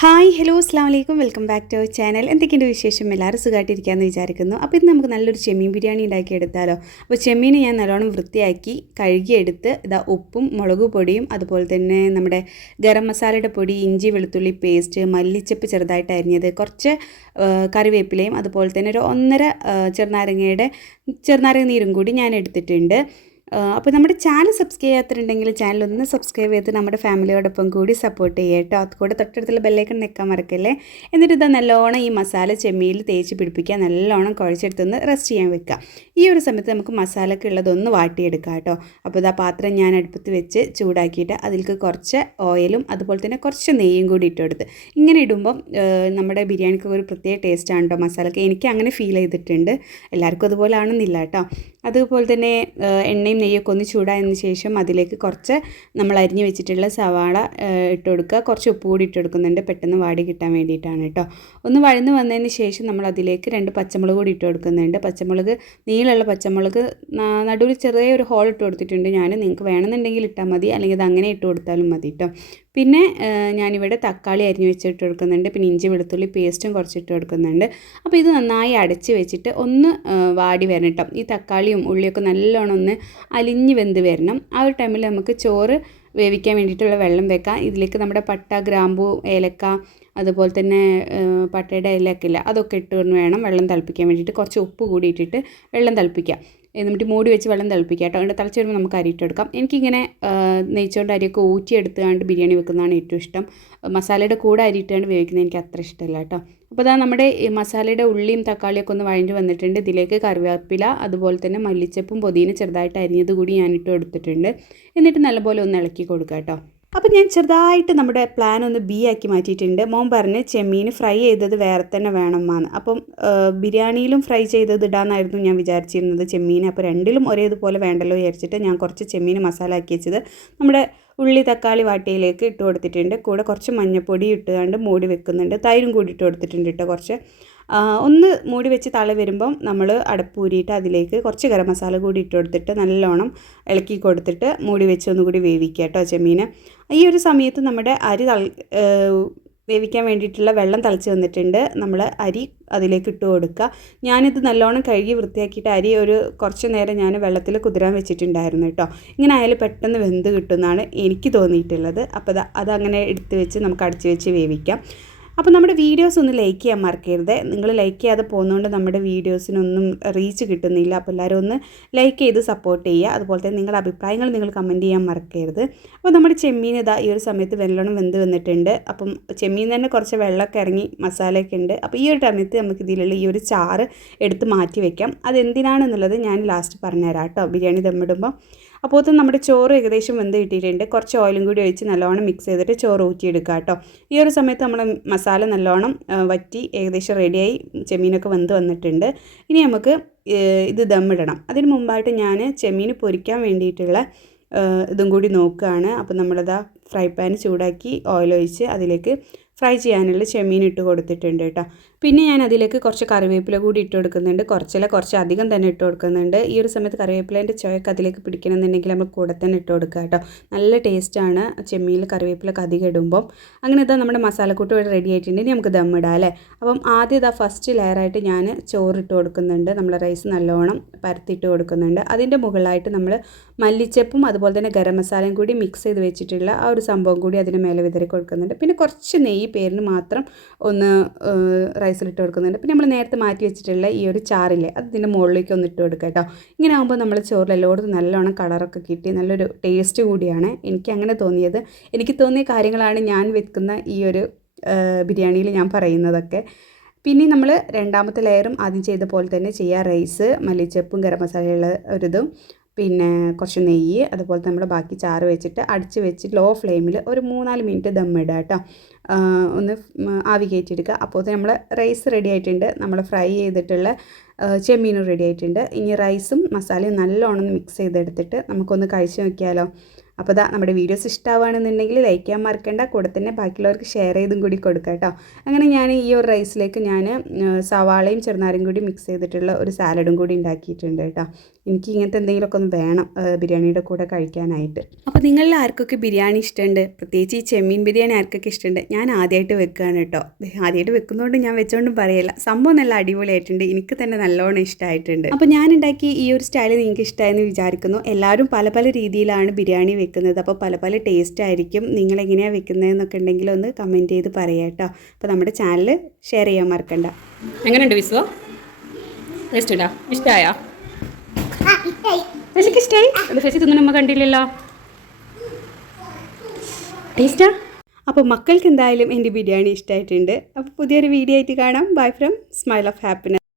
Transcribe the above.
Hi hello അസ്ലാം വലൈക്കും welcome back to our channel. എന്തൊക്കെയുണ്ട് വിശേഷം? എല്ലാവരും സുഖമായിട്ടിരിക്കാമെന്ന് വിചാരിക്കുന്നു. അപ്പോൾ ഇത് നമുക്ക് നല്ലൊരു ചെമ്മീൻ ബിരിയാണി ഉണ്ടാക്കി എടുത്താലോ? അപ്പോൾ ചെമ്മീന് ഞാൻ നല്ലോണം വൃത്തിയാക്കി കഴുകിയെടുത്ത് ഇതാ ഉപ്പും മുളക് പൊടിയും അതുപോലെ തന്നെ നമ്മുടെ ഗരം മസാലയുടെ പൊടി ഇഞ്ചി വെളുത്തുള്ളി പേസ്റ്റ് മല്ലിച്ചപ്പ് ചെറുതായിട്ട് അരിഞ്ഞത് കുറച്ച് കറിവേപ്പിലയും അതുപോലെ തന്നെ ഒരു ഒന്നര ചെറുനാരങ്ങയുടെ ചെറുനാരങ്ങ നീരും കൂടി ഞാൻ എടുത്തിട്ടുണ്ട്. അപ്പോൾ നമ്മുടെ ചാനൽ സബ്സ്ക്രൈബ് ചെയ്യാത്തിട്ടുണ്ടെങ്കിൽ ചാനൽ ഒന്ന് സബ്സ്ക്രൈബ് ചെയ്ത് നമ്മുടെ ഫാമിലിയോടൊപ്പം കൂടി സപ്പോർട്ട് ചെയ്യുക കേട്ടോ. അതുകൂടെ തൊട്ടടുത്തുള്ള ബെല്ലൈക്കൺ നിൽക്കാൻ മറക്കല്ലേ? എന്നിട്ട് ഇത് നല്ലോണം ഈ മസാല ചെമ്മിയിൽ തേച്ച് പിടിപ്പിക്കുക. നല്ലോണം കുഴച്ചെടുത്തൊന്ന് റെസ്റ്റ് ചെയ്യാൻ വെക്കുക. ഈ ഒരു സമയത്ത് നമുക്ക് മസാലയ്ക്ക് ഉള്ളതൊന്ന് വാട്ടിയെടുക്കാം കേട്ടോ. അപ്പോൾ ഇതാ പാത്രം ഞാൻ അടുപ്പത്ത് വെച്ച് ചൂടാക്കിയിട്ട് അതിലേക്ക് കുറച്ച് ഓയിലും അതുപോലെ തന്നെ കുറച്ച് നെയ്യും കൂടി ഇട്ടെടുത്ത് ഇങ്ങനെ ഇടുമ്പം നമ്മുടെ ബിരിയാണിക്ക് ഒരു പ്രത്യേക ടേസ്റ്റാണ് കേട്ടോ മസാലയ്ക്ക് എനിക്ക് അങ്ങനെ ഫീൽ ചെയ്തിട്ടുണ്ട്. എല്ലാവർക്കും അതുപോലെ ആണെന്നില്ല കേട്ടോ. അതുപോലെ തന്നെ എണ്ണയും നെയ്യൊക്കെ ഒന്ന് ചൂടായതിന് ശേഷം അതിലേക്ക് കുറച്ച് നമ്മൾ അരിഞ്ഞു വെച്ചിട്ടുള്ള സവാള ഇട്ട് കൊടുക്കുക. കുറച്ച് ഉപ്പ് കൂടി ഇട്ട് കൊടുക്കുന്നുണ്ട്. പെട്ടെന്ന് വാടി കിട്ടാൻ വേണ്ടിയിട്ടാണ് കേട്ടോ. ഒന്ന് വഴന്ന് വന്നതിന് ശേഷം നമ്മൾ അതിലേക്ക് രണ്ട് പച്ചമുളക് കൂടി ഇട്ട് കൊടുക്കുന്നുണ്ട്. പച്ചമുളക് നീളമുള്ള പച്ചമുളക് നടുവിൽ ചെറിയൊരു ഹോൾ ഇട്ട് കൊടുത്തിട്ടുണ്ട്. ഞാൻ നിങ്ങൾക്ക് വേണമെന്നുണ്ടെങ്കിൽ ഇട്ടാൽ മതി. അല്ലെങ്കിൽ അത് അങ്ങനെ ഇട്ട് കൊടുത്താലും മതി കേട്ടോ. പിന്നെ ഞാനിവിടെ തക്കാളി അരിഞ്ഞ് വെച്ചിട്ട് കൊടുക്കുന്നുണ്ട്. പിന്നെ ഇഞ്ചി വെളുത്തുള്ളി പേസ്റ്റും കുറച്ചിട്ട് കൊടുക്കുന്നുണ്ട്. അപ്പോൾ ഇത് നന്നായി അടച്ച് വെച്ചിട്ട് ഒന്ന് വാടി വരണം കേട്ടോ ഈ തക്കാളിയും ഉള്ളിയൊക്കെ നല്ലോണം ഒന്ന് അലിഞ്ഞ് വെന്ത് വരണം. ആ ഒരു ടൈമിൽ നമുക്ക് ചോറ് വേവിക്കാൻ വേണ്ടിയിട്ടുള്ള വെള്ളം വെക്കാം. ഇതിലേക്ക് നമ്മുടെ പട്ട ഗ്രാമ്പു ഏലക്ക അതുപോലെ തന്നെ പട്ടയുടെ ഇലയൊക്കെ ഇല്ല അതൊക്കെ ഇട്ട് വേണം വെള്ളം തിളപ്പിക്കാൻ വേണ്ടിയിട്ട്. കുറച്ച് ഉപ്പ് കൂടി ഇട്ടിട്ട് വെള്ളം തിളപ്പിക്കുക എന്നിട്ട് മൂടി വെച്ച് വെള്ളം തിളപ്പിക്കുക കേട്ടോ. അതിന്റെ തിളച്ച് വരുമ്പോൾ നമുക്ക് അരിയിട്ടെടുക്കാം എനിക്കിങ്ങനെ നെയ്ച്ചോണ്ട് അരിയൊക്കെ ഊറ്റിയെടുത്തുകൊണ്ട് ബിരിയാണി വെക്കുന്നതാണ് ഏറ്റവും ഇഷ്ടം. മസാലയുടെ കൂടെ അരിയിട്ടുകൊണ്ട് ഉപയോഗിക്കുന്നത് എനിക്ക് അത്ര ഇഷ്ടമല്ല കേട്ടോ. അപ്പോൾ അതാ നമ്മുടെ മസാലയുടെ ഉള്ളിയും തക്കാളിയൊക്കെ ഒന്ന് വഴഞ്ഞു വന്നിട്ടുണ്ട്. ഇതിലേക്ക് കറിവേപ്പില അതുപോലെ തന്നെ മല്ലിച്ചപ്പും പൊതിന ചെറുതായിട്ട് അരിഞ്ഞത് കൂടി ഞാനിട്ട് എടുത്തിട്ടുണ്ട്. എന്നിട്ട് നല്ലപോലെ ഒന്ന് ഇളക്കി കൊടുക്കുക കേട്ടോ. അപ്പം ഞാൻ ചെറുതായിട്ട് നമ്മുടെ പ്ലാൻ ഒന്ന് ബി ആക്കി മാറ്റിയിട്ടുണ്ട്. മോൻ പറഞ്ഞ് ചെമ്മീൻ ഫ്രൈ ചെയ്തത് വേറെ തന്നെ വേണമെന്നാണ് അപ്പം ബിരിയാണിയിലും ഫ്രൈ ചെയ്തത് ഇടാമെന്നായിരുന്നു ഞാൻ വിചാരിച്ചിരുന്നത്. ചെമ്മീൻ അപ്പോൾ രണ്ടിലും ഒരേതുപോലെ വേണ്ടല്ലോ വിചാരിച്ചിട്ട് ഞാൻ കുറച്ച് ചെമ്മീൻ മസാല ആക്കി വെച്ചത് നമ്മുടെ ഉള്ളി തക്കാളി വാട്ടിയിലേക്ക് ഇട്ട് കൊടുത്തിട്ടുണ്ട്. കൂടെ കുറച്ച് മഞ്ഞൾപ്പൊടി ഇട്ടുകൊണ്ട് മൂടി വെക്കുന്നുണ്ട്. തൈരും കൂടി ഇട്ട് കൊടുത്തിട്ടുണ്ട് കേട്ടോ കുറച്ച്. ഒന്ന് മൂടി വെച്ച് തള വരുമ്പം നമ്മൾ അടപ്പൂരിയിട്ട് അതിലേക്ക് കുറച്ച് ഗരം മസാല കൂടി ഇട്ട് കൊടുത്തിട്ട് നല്ലോണം ഇളക്കി കൊടുത്തിട്ട് മൂടി വെച്ച് ഒന്നുകൂടി വേവിക്കുക കേട്ടോ ചെമ്മീൻ ഈ ഒരു സമയത്ത് നമ്മുടെ അരി തൾ വേവിക്കാൻ വേണ്ടിയിട്ടുള്ള വെള്ളം തളിച്ച് വന്നിട്ടുണ്ട്. നമ്മൾ അരി അതിലേക്ക് ഇട്ട് കൊടുക്കുക. ഞാനിത് നല്ലോണം കഴുകി വൃത്തിയാക്കിയിട്ട് അരി ഒരു കുറച്ച് നേരം ഞാൻ വെള്ളത്തിൽ കുതിരാൻ വെച്ചിട്ടുണ്ടായിരുന്നു കേട്ടോ. ഇങ്ങനെ ആയാലും പെട്ടെന്ന് വെന്ത് കിട്ടുമെന്നാണ് എനിക്ക് തോന്നിയിട്ടുള്ളത്. അപ്പോൾ അത് അതങ്ങനെ എടുത്ത് വെച്ച് നമുക്ക് അടച്ച് വെച്ച് വേവിക്കാം. അപ്പോൾ നമ്മുടെ വീഡിയോസ് ഒന്ന് ലൈക്ക് ചെയ്യാൻ മറക്കരുത്. നിങ്ങൾ ലൈക്ക് ചെയ്യാതെ പോകുന്നതുകൊണ്ട് നമ്മുടെ വീഡിയോസിനൊന്നും റീച്ച് കിട്ടുന്നില്ല. അപ്പോൾ എല്ലാവരും ഒന്ന് ലൈക്ക് ചെയ്ത് സപ്പോർട്ട് ചെയ്യുക. അതുപോലെ തന്നെ നിങ്ങളുടെ അഭിപ്രായങ്ങൾ നിങ്ങൾ കമന്റ് ചെയ്യാൻ മറക്കരുത്. അപ്പോൾ നമ്മുടെ ചെമ്മീൻ ഇതാ ഈ ഒരു സമയത്ത് വെള്ളം വെന്ത് വന്നിട്ടുണ്ട്. അപ്പം ചെമ്മീൻ തന്നെ കുറച്ച് വെള്ളമൊക്കെ ഇറങ്ങി മസാലയൊക്കെ ഉണ്ട്. അപ്പോൾ ഈ ഒരു സമയത്ത് നമുക്ക് ഇതിലുള്ള ഈ ഒരു ചാറ് എടുത്ത് മാറ്റി വെക്കാം. അതെന്തിനാണെന്നുള്ളത് ഞാൻ ലാസ്റ്റ് പറഞ്ഞുതരാം കേട്ടോ. ബിരിയാണി ദമ്മിടുമ്പോൾ അപ്പോൾ നമ്മുടെ ചോറ് ഏകദേശം വെന്ത് കിട്ടിയിട്ടുണ്ട്. കുറച്ച് ഓയിലും കൂടി ഒഴിച്ച് നല്ലോണം മിക്സ് ചെയ്തിട്ട് ചോറ് ഊറ്റിയെടുക്കുക കേട്ടോ. ഈ ഒരു സമയത്ത് നമ്മൾ മസാല നല്ലോണം വറ്റി ഏകദേശം റെഡിയായി ചെമ്മീനൊക്കെ വെന്ത് വന്നിട്ടുണ്ട്. ഇനി നമുക്ക് ഇത് ദമ്മിടണം അതിന് മുമ്പായിട്ട് ഞാൻ ചെമ്മീൻ പൊരിക്കാൻ വേണ്ടിയിട്ടുള്ള ഇതും കൂടി നോക്കുകയാണ്. അപ്പോൾ നമ്മളിതാ ഫ്രൈ പാൻ ചൂടാക്കി ഓയിൽ ഒഴിച്ച് അതിലേക്ക് ഫ്രൈ ചെയ്യാനുള്ള ചെമ്മീൻ ഇട്ട് കൊടുത്തിട്ടുണ്ട് കേട്ടോ. പിന്നെ ഞാൻ അതിലേക്ക് കുറച്ച് കറിവേപ്പില കൂടി ഇട്ട് കൊടുക്കുന്നുണ്ട്. കുറച്ചല്ല കുറച്ച് അധികം തന്നെ ഇട്ട് കൊടുക്കുന്നുണ്ട്. ഈ ഒരു സമയത്ത് കറിവേപ്പിലേന്റെ ചോയൊക്കെ അതിലേക്ക് പിടിക്കണമെന്നുണ്ടെങ്കിൽ നമ്മൾ കൂടെ തന്നെ ഇട്ട് കൊടുക്കുക കേട്ടോ. നല്ല ടേസ്റ്റാണ് ചെമ്മീനിൽ കറിവേപ്പിലൊക്കെ അധികം ഇടുമ്പം. അങ്ങനെ ഇതാ നമ്മുടെ മസാലക്കൂട്ട് ഇവിടെ റെഡി ആയിട്ടുണ്ടെങ്കിൽ നമുക്ക് ദമ്മിടാം അല്ലേ? അപ്പം ആദ്യം ഇതാ ഫസ്റ്റ് ലെയറായിട്ട് ഞാൻ ചോറ് ഇട്ട് കൊടുക്കുന്നുണ്ട്. നമ്മൾ റൈസ് നല്ലോണം പരത്തിയിട്ട് കൊടുക്കുന്നുണ്ട്. അതിന്റെ മുകളിലായിട്ട് നമ്മൾ മല്ലിച്ചപ്പും അതുപോലെ തന്നെ ഗരം മസാലയും കൂടി മിക്സ് ചെയ്ത് വെച്ചിട്ടുള്ള ആ ഒരു സംഭവം കൂടി അതിന് മേലെ വിതറി കൊടുക്കുന്നുണ്ട്. പിന്നെ കുറച്ച് നെയ്യ് പേരിന് മാത്രം ഒന്ന് റൈസിലിട്ട് കൊടുക്കുന്നുണ്ട്. പിന്നെ നമ്മൾ നേരത്തെ മാറ്റി വെച്ചിട്ടുള്ള ഈ ഒരു ചാറില്ലേ അത് ഇതിന്റെ മുകളിലേക്ക് ഒന്ന് ഇട്ട് കൊടുക്കുക കേട്ടോ. ഇങ്ങനെ ആകുമ്പോൾ നമ്മൾ ചോറിൽ എല്ലായിടത്തും നല്ലോണം കളറൊക്കെ കിട്ടി നല്ലൊരു ടേസ്റ്റ് കൂടിയാണ്. എനിക്ക് അങ്ങനെ തോന്നിയത്. എനിക്ക് തോന്നിയ കാര്യങ്ങളാണ് ഞാൻ വെക്കുന്ന ഈ ഒരു ബിരിയാണിയിൽ ഞാൻ പറയുന്നതൊക്കെ. പിന്നെ നമ്മൾ രണ്ടാമത്തെ ലെയറും ആദ്യം ചെയ്ത പോലെ തന്നെ ചെയ്യുക റൈസ് മല്ലിച്ചപ്പും ഗരം മസാലയുള്ള ഒരിതും പിന്നെ കുറച്ച് നെയ്യ് അതുപോലെ നമ്മൾ ബാക്കി ചാറ് വെച്ചിട്ട് അടിച്ച് വെച്ച് ലോ ഫ്ലെയിമിൽ ഒരു മൂന്നാൽ മിനിറ്റ് ദമ്മിടുക കേട്ടോ. ഒന്ന് ആവി കയറ്റിയെടുക്കുക. അപ്പോൾ നമ്മൾ റൈസ് റെഡി ആയിട്ടുണ്ട്. നമ്മൾ ഫ്രൈ ചെയ്തിട്ടുള്ള ചെമ്മീനും റെഡി ആയിട്ടുണ്ട്. ഇനി റൈസും മസാലയും നല്ലോണം മിക്സ് ചെയ്തെടുത്തിട്ട് നമുക്കൊന്ന് കഴിച്ച് നോക്കിയാലോ. അപ്പോൾ ഇതാ നമ്മുടെ വീഡിയോസ് ഇഷ്ടമാവുകയാണെന്നുണ്ടെങ്കിൽ ലൈക്ക് ചെയ്യാൻ മറക്കണ്ട. കൂടെ തന്നെ ബാക്കിയുള്ളവർക്ക് ഷെയർ ചെയ്തും കൂടി കൊടുക്കുക കേട്ടോ. അങ്ങനെ ഞാൻ ഈ ഒരു റൈസിലേക്ക് ഞാൻ സവാളയും ചെറുനാരും കൂടി മിക്സ് ചെയ്തിട്ടുള്ള ഒരു സാലഡും കൂടി ഉണ്ടാക്കിയിട്ടുണ്ട് കേട്ടോ. എനിക്ക് ഇങ്ങനത്തെ എന്തെങ്കിലുമൊക്കെ ഒന്ന് വേണം ബിരിയാണിയുടെ കൂടെ കഴിക്കാനായിട്ട്. അപ്പോൾ നിങ്ങളിൽ ആർക്കൊക്കെ ബിരിയാണി ഇഷ്ടമുണ്ട്? പ്രത്യേകിച്ച് ഈ ചെമ്മീൻ ബിരിയാണി ആർക്കൊക്കെ ഇഷ്ടമുണ്ട്? ഞാൻ ആദ്യമായിട്ട് വെക്കുകയാണ് കേട്ടോ. ആദ്യമായിട്ട് വെക്കുന്നതുകൊണ്ട് ഞാൻ വെച്ചുകൊണ്ടും പറയല്ല. സംഭവം നല്ല അടിപൊളിയായിട്ടുണ്ട്. എനിക്ക് തന്നെ നല്ലോണം ഇഷ്ടമായിട്ടുണ്ട് അപ്പോൾ ഞാൻ ഉണ്ടാക്കി ഈ ഒരു സ്റ്റൈൽ നിങ്ങൾക്ക് ഇഷ്ടമായെന്ന് വിചാരിക്കുന്നു. എല്ലാവരും പല പല രീതിയിലാണ് ബിരിയാണി അപ്പോൾ പല പല ടേസ്റ്റ് ആയിരിക്കും. നിങ്ങൾ എങ്ങനെയാണ് വെക്കുന്നതെന്നൊക്കെ ഉണ്ടെങ്കിൽ ഒന്ന് കമന്റ് ചെയ്ത് പറയാം കേട്ടോ അപ്പോൾ നമ്മുടെ ചാനൽ ഷെയർ ചെയ്യാൻ മറക്കണ്ട. എങ്ങനെയുണ്ട് വിശ്വ ടേസ്റ്റ് ഉണ്ടോ ഇഷ്ടമായോ ശശിക്ക് ഇഷ്ടമായി അത് ശശി തിന്നു നമ്മ കണ്ടില്ലല്ലോ. ടേസ്റ്റാ അപ്പോൾ മക്കൾക്ക് എന്തായാലും എന്റെ ബിരിയാണി ഇഷ്ടമായിട്ടുണ്ട് അപ്പോൾ പുതിയൊരു വീഡിയോ ആയിട്ട് കാണാം. Bye from smile of happiness